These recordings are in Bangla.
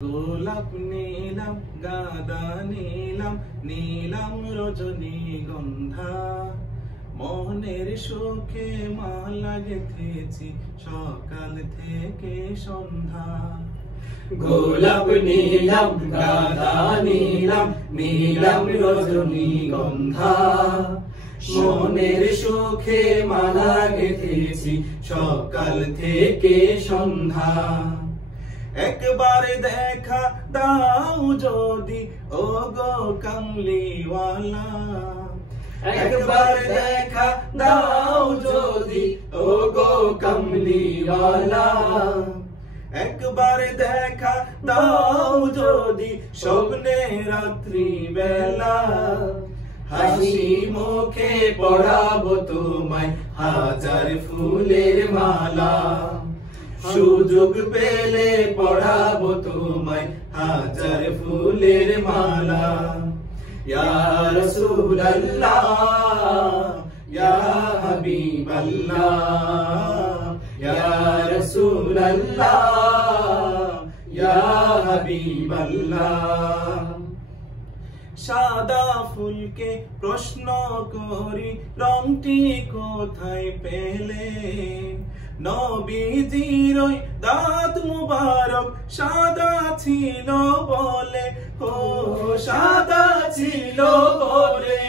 গোলাপ নীলাম গাঁদা নীলাম নীলাম রজনীগন্ধা মনের সুখে মালা গেঁথেছি সকাল থেকে সন্ধ্যা। গোলাপ নীলাম গাঁদা নীলাম নীলাম রজনীগন্ধা মনের সুখে মালা গেঁথেছি সকাল থেকে সন্ধ্যা। একবার দেখা দাও যদি ও গো কামলিওয়ালা, একবার দেখা দাও যদি ও গো কামলিওয়ালা, একবার দেখা দাও যদি স্বপ্নে রাত্রি বেলা। হাসি মুখে পড়াবো তোমায় হাজার ফুলের মালা, সুযোগ পেলে পড়াবো তোমায় হাজার ফুলের মালা। ইয়া রাসূলুল্লাহ ইয়া হাবিবাল্লাহ ইয়া রাসূলুল্লাহ ইয়া হাবিবাল্লাহ। সাদা ফুলকে প্রশ্ন করি রংটি কোথায় পেলে, নবীজির ওই দাঁত মুবারক সাদা ছিল বলে, ও সাদা ছিল বলে।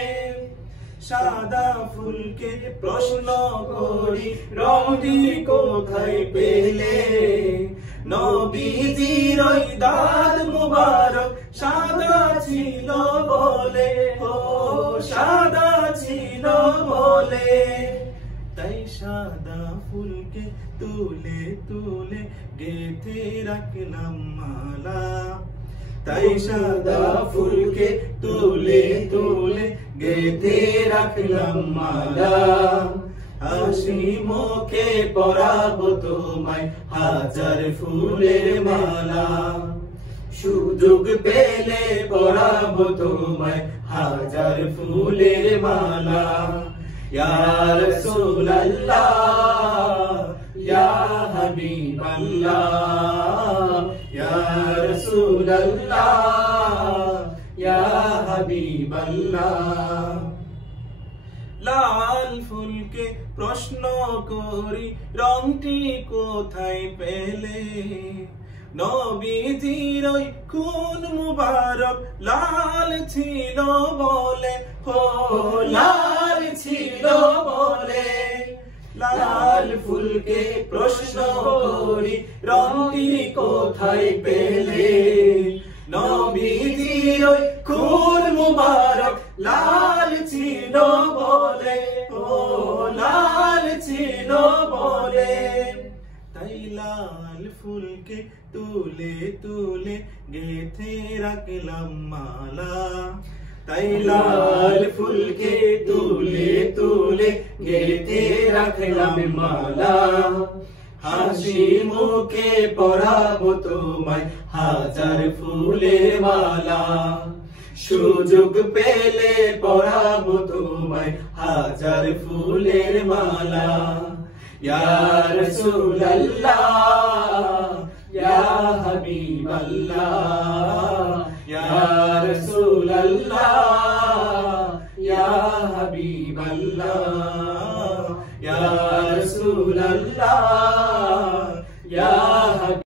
সাদা ফুলকে প্রশ্ন করি রংটি কোথায় পেলে, নবীজির ওই দাঁত মুবারক সাদা ছিল বলে, ও সাদা ছিল বলে। তাই সাদা ফুলকে তুলে তুলে গেঁথে রাখলাম মালা, তাই সাদা ফুলকে তুলে তুলে গেঁথে রাখলাম মালা। হাসি মুখে পরাবো তোমায় হাজার ফুলের মালা, সুযোগ পেলে পরাবো তোমায় হাজার ফুলের মালা। ইয়া রাসূলুল্লাহ ইয়া হাবিবাল্লাহ ইয়া রাসূলুল্লাহ ইয়া হাবিবাল্লাহ। লাল ফুলকে প্রশ্ন করি রংটি কোথায় পেলে, নবীজির ওই খুন মুবারক লাল ছিল বলে, ও লাল ছিল বলে। লাল ফুলকে প্রশ্ন করি রংটি কোথায় পেলে, নবীজির ওই খুন মুবারক লাল ছিল বলে, ও লাল ছিল বলে। তাই লাল ফুলকে তুলে তুলে গেঁথে রাখলাম মালা, তাই লাল ফুলকে তুলে তুলে গেঁথে রাখলাম মালা। হাসি মুখে পরাবো তোমায় হাজার ফুলের মালা, সুযোগ পেলে পরাবো তোমায় হাজার ফুলের মালা। ইয়া রাসূলুল্লাহ ইয়া হাবিবাল্লাহ ইয়া রাসূলুল্লাহ